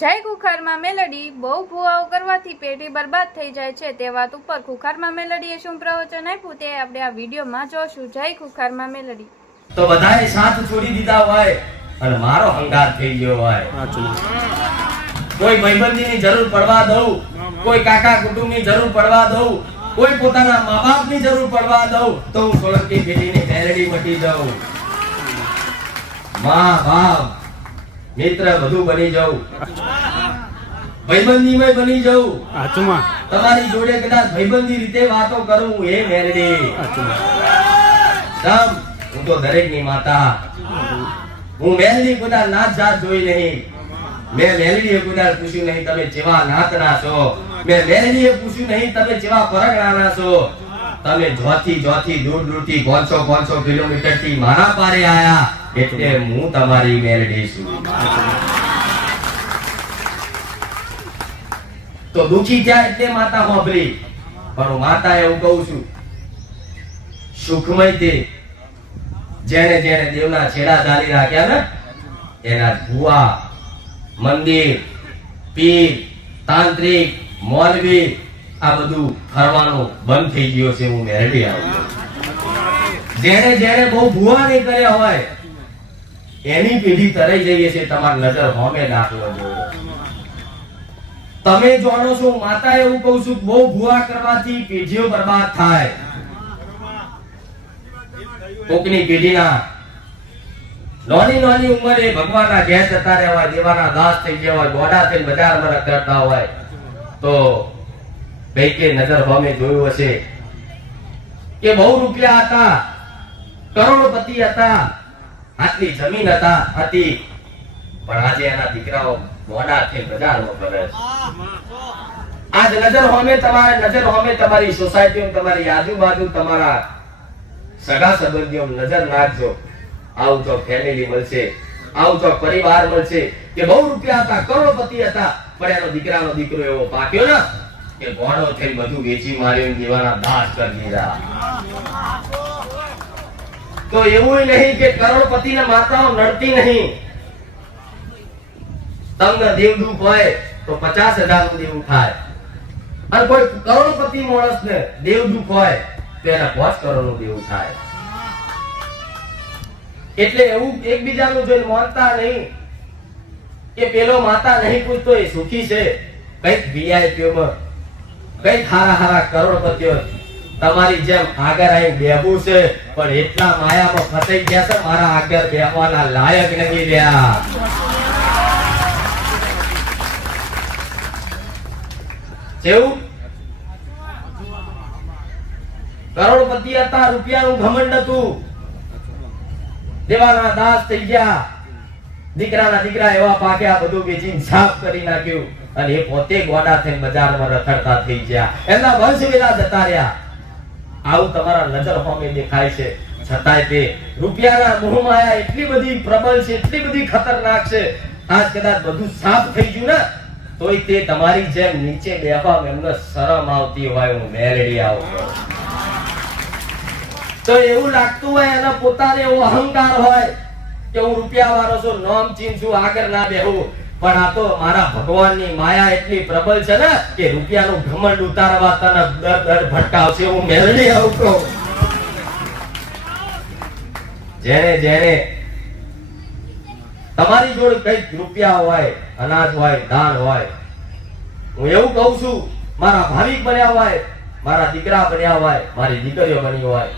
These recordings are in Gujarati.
જય ખુખારમાં મેલડી બહુ ભૂવાઓ કરવાથી પેઢી બરબાદ થઈ જાય છે તે વાત ઉપર ખુખારમાં મેલડીએ શું પ્રવચન આપ્યું તે આપણે આ વિડીયોમાં જોશું. જય ખુખારમાં મેલડી. તો બધાએ સાથ છોડી દીધા હોય અને મારો હંગાત થઈ ગયો હોય. કોઈ ભાઈબંધીની જરૂર પડવા દઉં, કોઈ કાકા કુટુંબની જરૂર પડવા દઉં, કોઈ પોતાના મા બાપની જરૂર પડવા દઉં તો હું સોલંકી પેઢીની મેલડી મટી જાઉં. મા બાપ મિત્ર બધું બની જાઉં, ભાઈબંધીમાં બની જાઉં. તમારી જોડે કદાચ ભાઈબંધી રીતે વાતો કરું એ મેલડી. હું તો દરેકની માતા. હું મેલડી કદાચ નાત જાત જોઈ નહીં. મેં મેલડીએ કદાચ પૂછ્યું નહીં તમે જેવા નાતના છો. મેં મેલડીએ પૂછ્યું નહીં તમે જેવા પરગણાના છો. તમે જોથી દૂરથી 500 કિલોમીટર થી મારા પારે આયા એટલે હું તમારી મેલડી છું. તો દુખી થયા એટલે માતા સાંભળી. પણ હું માતા એવું કહું છું, સુખમય તે જેને જેને દેવના છેડા ધારી રાખ્યા ને એના ભુવા, મંદિર, પીર, તાંત્રિક, મૌલવી આ બધું ફરવાનું બંધ થઈ ગયો છે. હું મેલડી આવું. જેને બહુ ભુવા નહીં કર્યા હોય એની પેઢી તરાઈ જઈએ છે. તમારી નજર હોમે દાખલો જોયો. તમે જાણો છો માતા એવું કહું છું બહુ ભુવા કરવાથી પેઢીઓ બરબાદ થાય. કોકની પેઢીના નાની ઉંમરે ભગવાનના ઘેર જતા રહ્યા હોય, દેવાના દાસ થઈ ગયા હોય, ગોડા થઈને બજારમાં રખડતા હોય તો કઈ નજર હોમે જોયું હશે કે બહુ રૂપિયા હતા, કરોડપતિ હતા, આટલી જમીન હતી, પણ આજે એના દીકરાઓ ગોડા થઈને બજારમાં ફરે છે. આજ નજર હોમે તમારી સોસાયટીઓ, તમારી આજુબાજુ, તમારા સગા સંબંધીઓ નજર નાખજો. આવું તો ફેમિલી મળશે, આવું તો પરિવાર મળશે કે બહુ રૂપિયા હતા, કરોડપતિ હતા, પણ એનો દીકરો એવો પાક્યો ને કે ગોળો થઈ બધું વેચી માર્યો, દેવાના દાસ કરી દીધા. તો એવું નહીં કે કરોડપતિના માતાઓ નડતી નહીં. તમને દેવ દુઃખ હોય તો 50,000 નું દેવું થાય, અને કોઈ કરોડપતિ માણસને દેવ દુઃખ હોય તો એના 5 કરોડ નું દેવું થાય. એટલે એવું એકબીજાનું જોઈને માનતા નહીં કે પેલો માતા નહીં પૂછતો એ સુખી છે. કઈક વીઆઈપીઓમાં કઈક હારા કરોડપતિઓ તમારી જેમ આગળ આવી બેહવું છે, પણ એટલા માયામાં ફસાઈ ગયા છે મારા આગળ બેહવાના લાયક નહીં રહ્યા. જેવું કરોડપતિ હતા, રૂપિયાનું ઘમંડ હતું, દેવાના દાસ થઈ ગયા, દીકરા એવા પાક્યા, બધું વેચીને સાફ કરી નાખ્યું, અને એ પોતે ગોડા થઈને બજારમાં રખડતા થઈ ગયા, એમના વંશ વેલા જતા રહ્યા. આવું તમારા નજર સામે દેખાય છે. છતાંય તે રૂપિયાના મોહમાયા એટલી બધી પ્રબળ છે, એટલી બધી ખતરનાક છે. આજ કદાચ બધું સાફ થઈ ગયું ને તોય તે તમારી જેમ નીચે બેહવા એમને શરમ આવતી હોય. હું મેલડી આવું તો એવું લાગતું હોય એનો પોતાને એવો અહંકાર હોય કે હું રૂપિયા વાળો છું, નામ ચીન છું, આગળ ના બેહું. પણ આ તો મારા ભગવાનની માયા એટલી પ્રબળ છે ને કે રૂપિયાનું ઘમંડ ઉતારવા તને દર ભટકાવશે. હું મેલડી આવું કહું. જેને તમારી જોડે કઈક રૂપિયા હોય, અનાજ હોય, દાન હોય, હું એવું કહું છું મારા ભાવિક બન્યા હોય, મારા દીકરા બન્યા હોય, મારી દીકરીઓ બની હોય,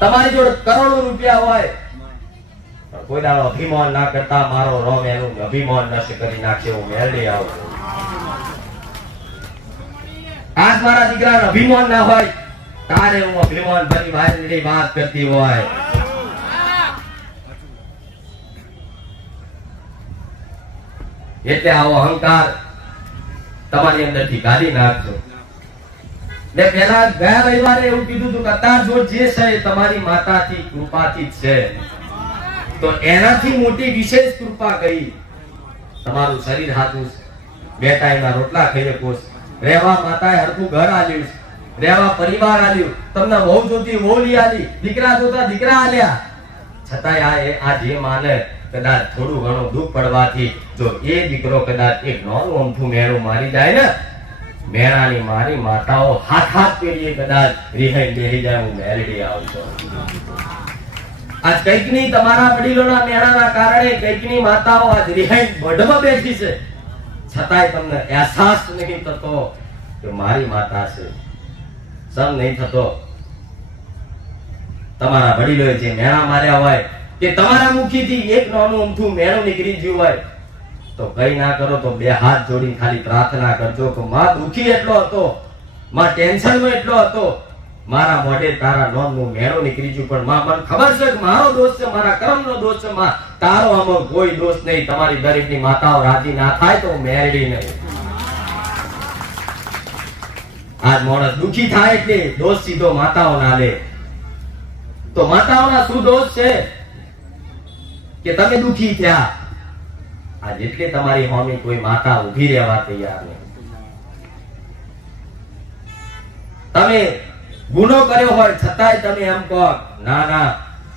તમારી જોડે કરોડો રૂપિયા હોય, કોઈ દાડો અભિમાન ના કરતા મારો રોમ એનું અભિમાન નષ્ટ કરી નાખશે. હું મેલડી આવું. આજ મારા દીકરાનો અભિમાન ના હોય તારે હું અભિમાન ભરી ભાઈની વાત કરતી હોય. એટલે આવો અહંકાર તમારી અંદરથી કાઢી નાખજો. ને પેલા ગયા રવિવારે એવું કીધું હતું કે અત્યાર જો જે છે તમારી માતાથી કૃપાથી જ છે, તો એનાથી મોટી વિશેષ કૃપા કરી. તમારું શરીર હાથું, બે ટાઈમના રોટલા ખાઈ શકો, રહેવા માતાએ હરખું ઘર આલ્યું, રહેવા પરિવાર આલ્યું, તમને વહુ જોતી વહુ લઈ આલી, દીકરા જોતા દીકરા આલ્યા. છતાંય આ જે માને કદાચ થોડું ઘણું દુઃખ પડવાથી જો એ દીકરો કદાચ એક નાનું અમથું મેણું મારી જાય ને, મેણાની મારી માતાઓ હાથ પેઢીએ કદાચ રિહાઈ બેહી જાય, હું મેલડી આવતો. આજ કઈકની તમારા વડીલોના મેણાના કારણે કઈકની માતાઓ આજ રિહાઈ બઢમાં બેઠી છે, છતાંય તમને અહેસાસ નહીં થતો કે મારી માતા છે. સમ નહીં થતો તમારા વડીલોએ જે મેણા માર્યા હોય કે તમારા મુખીથી એક નાનું અમથું મેણું નીકળી ગયું હોય તો કઈ ના કરો તો બે હાથ જોડીને ખાલી પ્રાર્થના કરજો કે માં દુખી એટલો હતો, માં ટેન્શનમાં એટલો હતો, મારા મોઢે તારા નામનું મેણું નીકળી ગયું, પણ માં મને ખબર છે કે મારો દોષ છે, મારા કર્મનો દોષ છે, માં તારો આમાં કોઈ દોષ નહીં. તમારી દરેકની માતાઓ રાજી ના થાય તો મેરડી નહીં. આજ માણસ દુખી થાય એટલે દોષ સીધો માતાઓ ના લે. તો માતાઓના શું દોષ છે કે તમે દુખી થયા? આજ એટલે તમારી હોમી કોઈ માતા ઊભી રહેવા તૈયાર નહીં. તમે ગુનો કર્યો હોય છતાંય તમે એમ કહો ના ના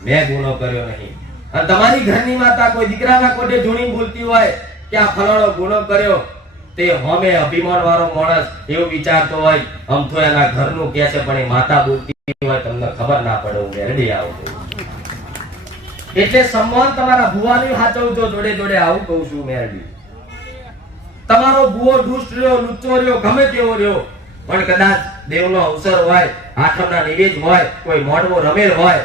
મેં ગુનો કર્યો નહીં. અને તમારી ઘરની માતા કોઈ દીકરાના કોઠે ધૂણી ભૂલતી હોય કે આ ફલાણો ગુનો કર્યો, તે હોમે અભિમાન વાળો માણસ એવું વિચારતો હોય આમ તો એના ઘરનું કહે છે, પણ એ માતા બોલતી હોય તમને ખબર ના પડે. હું મેરડી આવું એટલે સન્માન તમારા ભુવાનું હાચવજો, જોડે જોડે આવું કહું છું મેરડી. તમારો ભુવો દુષ્ટ રહ્યો, લુચ્ચો રહ્યો, ગમે તેવો રહ્યો, પણ કદાચ દેવનો અવસર હોય, આઠમના નિવેદ હોય, કોઈ મોડવો રમેલ હોય,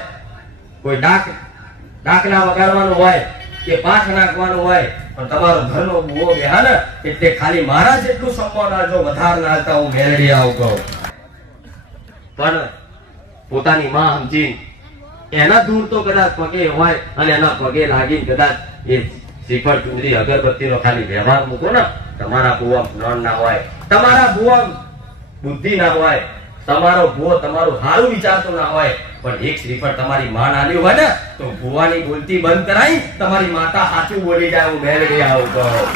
કોઈ ડાકલા વગાડવાનું હોય કે પાઠ નાખવાનું હોય, પણ તમારો ઘરનો ભુવો બેહા ને એટલે ખાલી મારા જેટલું સન્માન આલજો, વધારે ના આલતા. હું મેરડી આવું કહું. પણ પોતાની માં સમજી એના દૂર તો કદાચ પગે હોય અને એના પગે લાગીને કદાચ એ શ્રીફળ ચુંદડી અગરબત્તીનો ખાલી વ્યવહાર મૂકો ને, તમારા ભુવા જ્ઞાન ના હોય, તમારા ભુવા બુદ્ધિ ના હોય, તમારો ભુવો તમારું સારું વિચારતો ના હોય, પણ એક શ્રીફળ તમારી માં આલ્યું હોય ને તો ભુવાની બોલતી બંધ કરાઈ તમારી માતા સાચું બોલી જાય. હું મેરડી આવું કહું.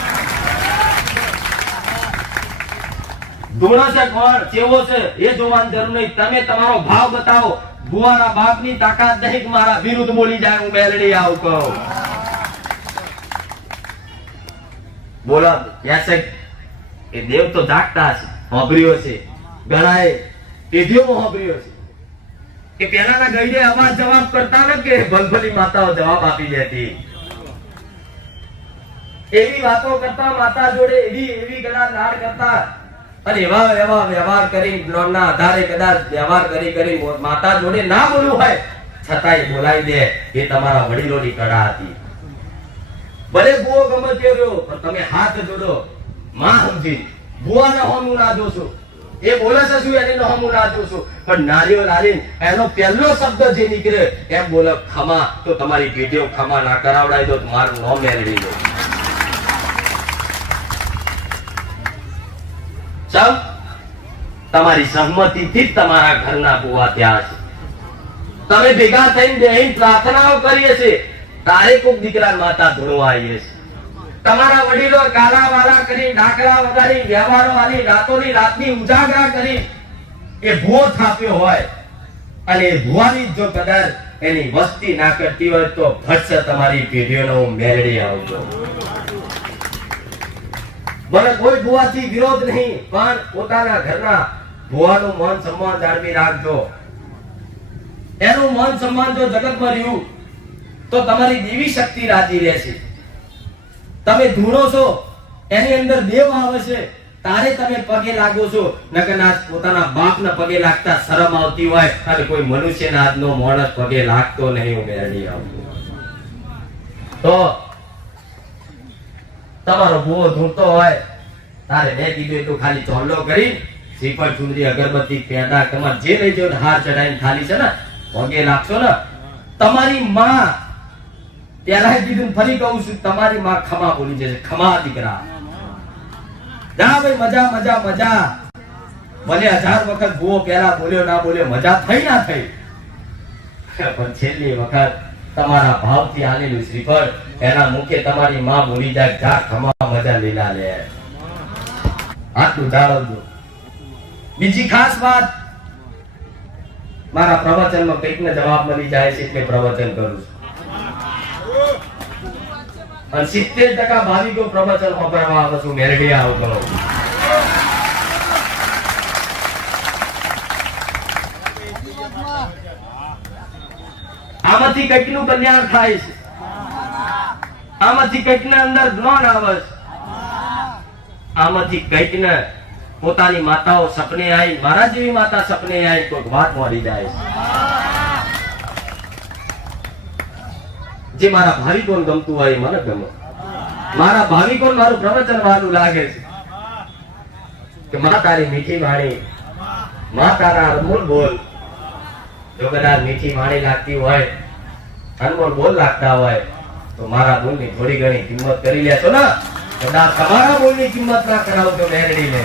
ધૂણો છે કોણ, કેવો છે એ જોવાની જરૂર નહીં, તમે તમારો ભાવ બતાવો. ભુવાના બાપની તાકાત નહીં કે મારા વિરુદ્ધ બોલી જાય. હું મેલડી આવું કહું. બોલો એસે એ દેવ તો જાગતા છે, હોભર્યો છે, ગણાએ પેઢીઓમાં હોભર્યો છે કે પેલાના ગઈડે અવાજ જવાબ કરતા ને કે ભલભલી માતાઓ જવાબ આપી દેતી. એવી વાતો કરતા માતા જોડે, એવી કદાચ લાડ કરતા અને એવા વ્યવહાર કરી જ્ઞાનના આધારે કદાચ વ્યવહાર કરી માતા જોડે ના બોલવું હોય છતાંય બોલાવી દે. એ તમારા વડીલોની કળા હતી. ભલે ભુવો ગમે તે રહ્યો પણ તમે હાથ જોડો માં સમજી. ભુવાને હોમું ના જોશો, એ બોલે છે શું એને હોમું ના જોશો, પણ નારીઓ લાલીને એનો પહેલો શબ્દ જે નીકળે એમ બોલે ખમા, તો તમારી પેટીઓ ખમા ના કરાવડાવી દો, મારું નામ મેળવી દો. તમારી સહમતીથી જ તમારા ઘરના ભુવા ત્યાં છે. તમે ભેગા થઈને બેહીને પ્રાર્થનાઓ કરીએ છે, તારે કોક દીકરા માતા ધૂણવા આવીએ છે. તમારા વડીલો કાલા વાલા કરી, ડાકરા વગાડી, વ્યવહારો આલી, રાતોની રાતની ઉજાગરા કરી એ ભુવો થાપ્યો હોય અને એ ભુવાની જો કદાચ એની વસ્તી ના કરતી હોય તો ભટશે તમારી પેઢીઓનો. હું મેરડી આવજો. મને કોઈ ભુવાથી વિરોધ નહીં, પણ પોતાના ઘરના ભુવાનું માન સન્માન જાળવી રાખજો. એનું માન સન્માન જો જગતમાં રહ્યું તો તમારી દેવી શક્તિ રાજી રહેશે. તમે ધૂણો છો એની અંદર દેવ આવે છે તારે તમે પગે લાગો છો, નકર પોતાના બાપના પગે લાગતા શરમ આવતી હોય અને કોઈ મનુષ્યના હાથનો માણસ પગે લાગતો નહીં. હું મેરડી આવતો તો તમારો ભુવો ધૂણતો હોય તારે મેં કીધું એટલું ખાલી ચોલ્લો કરી શ્રીફળ ચુંદડી અગરબત્તી પેડા તમારે જે લઈ જાવ હાર ચડાઈને ખાલી છે ને પગે લાગશો ને, તમારી માં પેલા કીધું ફરી કહું છું, તમારી માં ખમા બોલી જશે. ખમા દીકરા જા ભાઈ, મજા મજા મજા. ભલે 1000 વખત ભુવો પેલા બોલ્યો ના બોલ્યો, મજા થઈ ના થઈ, પણ છેલ્લી વખત તમારા ભાવથી આલેલું શ્રીફળ એના મુખે તમારી માં બોલી જાય, જા ખમા મજા લીલા લે. આટલું જાળવજો. બીજી ખાસ વાત, મારા પ્રવચનમાં કંઈક ને જવાબ મળી જાય છે એટલે પ્રવચન કરું છું. અને 70% ભાવિકો પ્રવચન સાંભળવા આવે છે. મેરડી આવો કરો. આમાંથી કંઈક નું કલ્યાણ થાય છે. આમાંથી કંઈક ને અંદર જ્ઞાન આવે છે. આમાંથી કંઈક ને પોતાની માતાઓ સપને આવી, મારા જેવી માતા સપને આવી કોઈક વાત મળી જાય છે. જે મારા ભાવિકોને ગમતું હોય એ મને ગમે. મારા ભાવિકોને મારું પ્રવચન વાળું લાગે છે કે માં તારી મીઠી વાણી, માં તારા અનમોલ બોલ. જો કદાચ મીઠી વાણી લાગતી હોય, અનમોલ બોલ લાગતા હોય તો મારા બોલની થોડી ઘણી કિંમત કરી લેશો ને. કદાચ તમારા બોલની કિંમત ના કરાવો તો મેરડીને